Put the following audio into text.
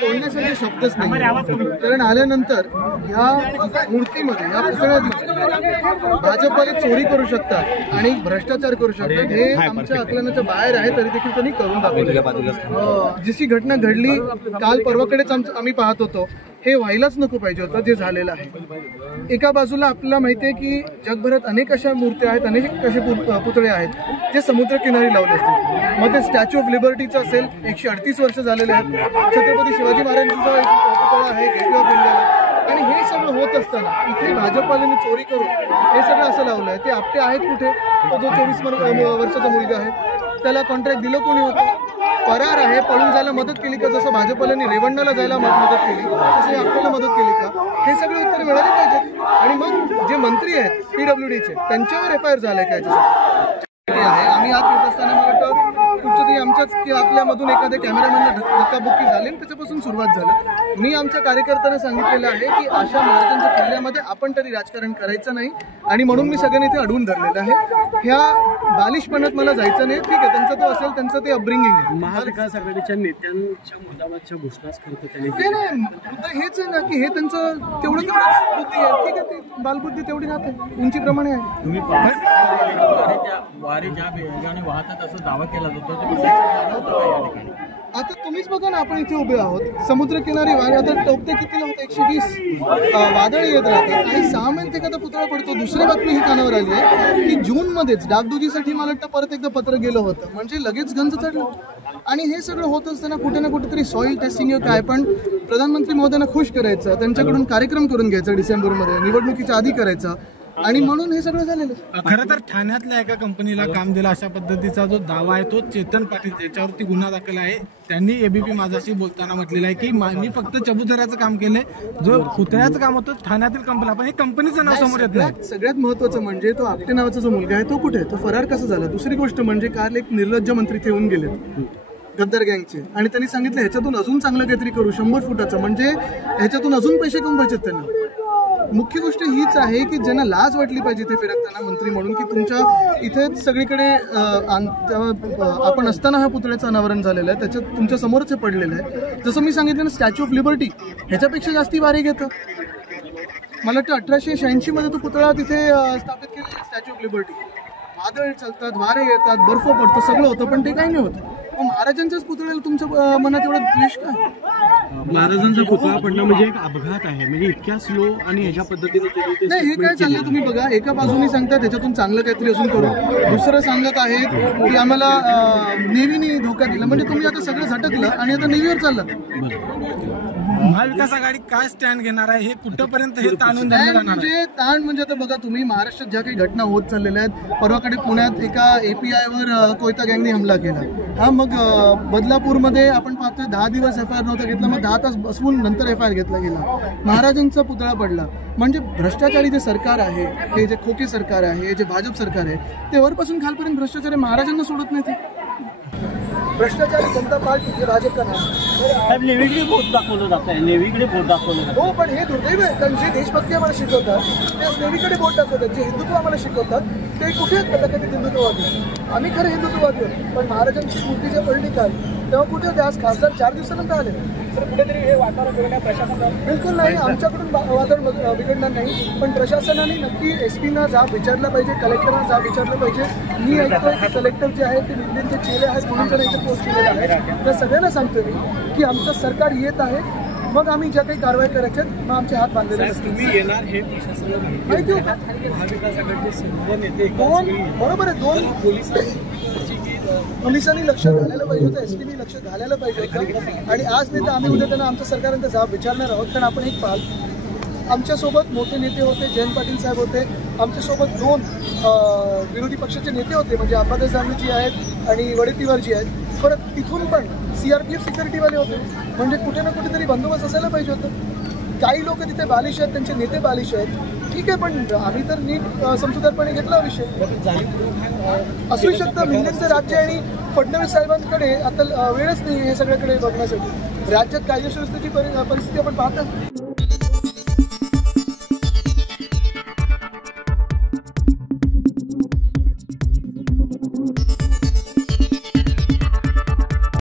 बोलण्यासाठी शब्दच नाही, कारण आल्यानंतर ह्या मूर्तीमध्ये या पुतळ्यात भाजपवाले चोरी करू शकतात आणि भ्रष्टाचार करू शकतात हे आमच्या आकलनाच्या बाहेर आहे, तरी देखील त्यांनी करून दाखवलं। जशी घटना घडली काल परवाकडेच आम्ही पाहत होतो, हे व्हायलाच नको पाहिजे होतं जे झालेलं आहे। एका बाजूला आपल्याला माहिती आहे की जगभरात अनेक अशा मूर्त्या आहेत, अनेक असे पुतळे आहेत जे समुद्रकिनारी लावले असतील। मग ते स्टॅच्यू ऑफ लिबर्टीचं असेल, 138 वर्ष झालेले आहेत, छत्रपती शिवाजी महाराजांचा एक पुतळा आहे गेटवे ऑफ इंडियाला, आणि हे सगळं होत असताना इथे भाजपवाल्यांनी चोरी करून हे सगळं असं लावलंय। ते आपटे आहेत कुठे? तो जो 24 वर्षाचा मुलगा आहे त्याला कॉन्ट्रॅक्ट दिलं कोणी होतं? फरार आहे, पळून जायला मदत केली का? जसं भाजपवाल्यांनी रेवण्णाला जायला मदत केली तसं आपल्याला मदत केली का? हे सगळे उत्तर मिळाले पाहिजेत। आणि मग जे मंत्री आहेत PWDचे त्यांच्यावर FIR झालाय का याच्यासाठी आहे? आम्ही आत येत असताना मला वाटतं कुठच्यातरी आमच्याच की आपल्यामधून एखाद्या कॅमेरामॅनला धक्काबुक्की झाली आणि त्याच्यापासून सुरुवात झाली। मी आमच्या कार्यकर्त्यांना सांगितलेलं आहे की अशा महाराजांच्या किल्ल्यामध्ये आपण तरी राजकारण करायचं नाही, आणि म्हणून मी सगळ्यांनी इथे अडवून धरलेलं आहे। ह्या बालिशपणात मला जायचं नाही। ठीक आहे, त्यांचं तो असेल, त्यांचं ते अपब्रिंगिंग आहे। महाविकास आघाडीच्या नेत्यांच्या मुद्दामाच्या घोषणाच करतो त्यांनी, ते नाही मुद्दा हेच आहे ना की हे त्यांचं तेवढंच बुद्धी आहे। ठीक आहे, ती बालबुद्धी तेवढी राहते, उंचीप्रमाणे आहे। तुम्ही वारी ज्या वेगाने वाहतात असं दावा केला जातो, आता तुम्हीच बघा ना, आपण इथे उभे आहोत समुद्रकिनारी वारे, आता टोकते कितीला होतं? 120 वादळ येत राहतात आणि 6 महिने एखादा पुतळा पडतो। दुसरी बातमी ही कानावर आली आहे की जूनमध्येच डागडुजीसाठी मला वाटतं परत एकदा पत्र गेलं होतं, म्हणजे लगेच गंज चढलं। आणि हे सगळं होत असताना कुठे ना कुठेतरी सॉइल टेस्टिंग काय, पण प्रधानमंत्री महोदयांना खुश करायचं, त्यांच्याकडून कार्यक्रम करून घ्यायचा डिसेंबरमध्ये, निवडणुकीच्या आधी करायचा, आणि म्हणून हे सगळं झालेलं। खरं तर ठाण्यातल्या एका कंपनीला काम दिलं अशा पद्धतीचा जो दावा आहे तो चेतन पाटील त्याच्यावरती गुन्हा दाखल आहे। त्यांनी ABP माझाशी बोलताना म्हटलेलं आहे की मी फक्त चबुतऱ्याचं काम केलंय, जो पुतळ्याचं काम होतं ठाण्यातील कंपनी, आपण हे कंपनीचं नाव समोर येत नाही। सगळ्यात महत्वाचं म्हणजे तो आपटे नावाचा जो मुलगा आहे तो कुठे आहे, तो फरार कसा झाला? दुसरी गोष्ट म्हणजे काल एक निर्लज्ज मंत्री ठेवून गेले गद्दार गँगचे, आणि त्यांनी सांगितलं ह्याच्यातून अजून चांगलं काहीतरी करू, 100 फुटाचं, म्हणजे ह्याच्यातून अजून पैसे कमवायचे त्यांना। मुख्य गोष्ट हीच आहे की ज्यांना लाज वाटली पाहिजे ते फिरकताना मंत्री म्हणून, की तुमच्या इथे सगळीकडे आपण असताना हा पुतळ्याचं अनावरण झालेलं आहे, त्याच्यात तुमच्या समोरच हे पडलेलं आहे। जसं मी सांगितलं ना, स्टॅच्यू ऑफ लिबर्टी ह्याच्यापेक्षा जास्ती वारे घेतं। मला वाटतं 1886 मध्ये तो पुतळा तिथे स्थापित केलेला स्टॅच्यू ऑफ लिबर्टी। वादळ चालतात, वारे येतात, बर्फ पडतो, सगळं होतं, पण ते काही नाही होतं। महाराजांच्याच पुतळ्याला तुमच्या मनात एवढा द्वेष काय? महाराजांचा पुतळा पडणं म्हणजे एक अपघात आहे, म्हणजे इतक्या स्लो आणि ह्याच्या पद्धतीने नाही। हे काय चाललंय तुम्ही बघा, एका बाजूनी सांगतात त्याच्यातून चांगलं काहीतरी अजून करू, दुसरं सांगत आहेत की आम्हाला नेव्हीने धोका दिला, म्हणजे तुम्ही आता सगळं झटकलं आणि आता नेव्हीवर चाललात। महाविकास आघाडी काय स्टँड घेणार आहे, हे कुठपर्यंत हे ताणून धरणार म्हणजे ताण म्हणजे आता बघा तुम्ही, महाराष्ट्रात ज्या काही घटना होत चाललेल्या आहेत, परवाकडे पुण्यात एका API वर कोयता गँगने हमला केला, हा मग बदलापूरमध्ये आपण पाहतोय 10 दिवस FIR नव्हता घेतला, मग 10 तास बसवून नंतर FIR घेतला गेला, महाराजांचा पुतळा पडला। म्हणजे भ्रष्टाचारी जे सरकार आहे, हे जे खोके सरकार आहे, जे भाजप सरकार आहे, ते वरपासून खालपर्यंत भ्रष्टाचारी महाराजांना सोडत नाही। ते भ्रष्टाचारी जनता पार्टी हे भाजप का नाव नेव्हीकडे बोट दाखवलं जात आहे, नेव्हीकडे बोट दाखवलं जातं। हो, पण हे दुर्दैव आहे, कारण जे देशभक्ती आम्हाला शिकवतात ते नेव्हीकडे बोट दाखवतात, जे हिंदुत्व आम्हाला शिकवतात ते कुठे आहेत? कदाचित हिंदुत्ववादी, आम्ही खरं हिंदुत्ववादी आहोत, पण महाराजांची मूर्ती जे पडली काल तेव्हा कुठे होते? आज खासदार 4 दिवसानंतर आले। तर कुठेतरी हे वातावरण बिघडणार प्रशासन? बिलकुल नाही, आमच्याकडून वातावरण बिघडणार नाही, पण प्रशासनाने नक्की SP-ना जा विचारलं पाहिजे, कलेक्टरना जा विचारलं पाहिजे। मी ऐकतोय की कलेक्टर जे आहेत ते निंदेचे चेहरे आहेत म्हणून त्यांना इथे पोस्ट केलेला आहे। तर सगळ्यांना सांगतोय मी की आमचं सरकार येत आहे, मग आम्ही ज्या काही कारवाई करायच्या मग आमचे हात बांधलेले असतील। तुम्ही येणार हे प्रशासनाला माहिती होतं? महाविकास आघाडीचे सर्व नेते बरोबर आहे, 2 पोलिसांनी लक्ष घालायला पाहिजे होतं, SP-नी लक्ष घालायला पाहिजे होतं, आणि आज नाही तर आम्ही उद्या त्यांना आमच्या सरकारनंतर जाब विचारणार आहोत। कारण आपण एक पाल, आमच्यासोबत मोठे नेते होते, जयंत पाटील साहेब होते, आमच्यासोबत 2 विरोधी पक्षाचे नेते होते, म्हणजे अंबादास दानवेजी आहेत आणि वडेट्टीवारजी आहेत, परत तिथून पण CRPF सिक्युरिटीवाले होते, म्हणजे कुठे ना कुठेतरी बंदोबस्त असायला पाहिजे होतं। काही लोक तिथे बालिश आहेत, त्यांचे नेते बालिश आहेत, ठीक आहे, पण आम्ही तर नीट समजूतदारपणे घेतला विषय। असू शकतं मिलिंदचं राज्य आणि फडणवीस साहेबांकडे आता वेळच नाही हे सगळ्याकडे बघण्यासाठी। राज्यात कायदेशीर परिस्थिती आपण पाहतो।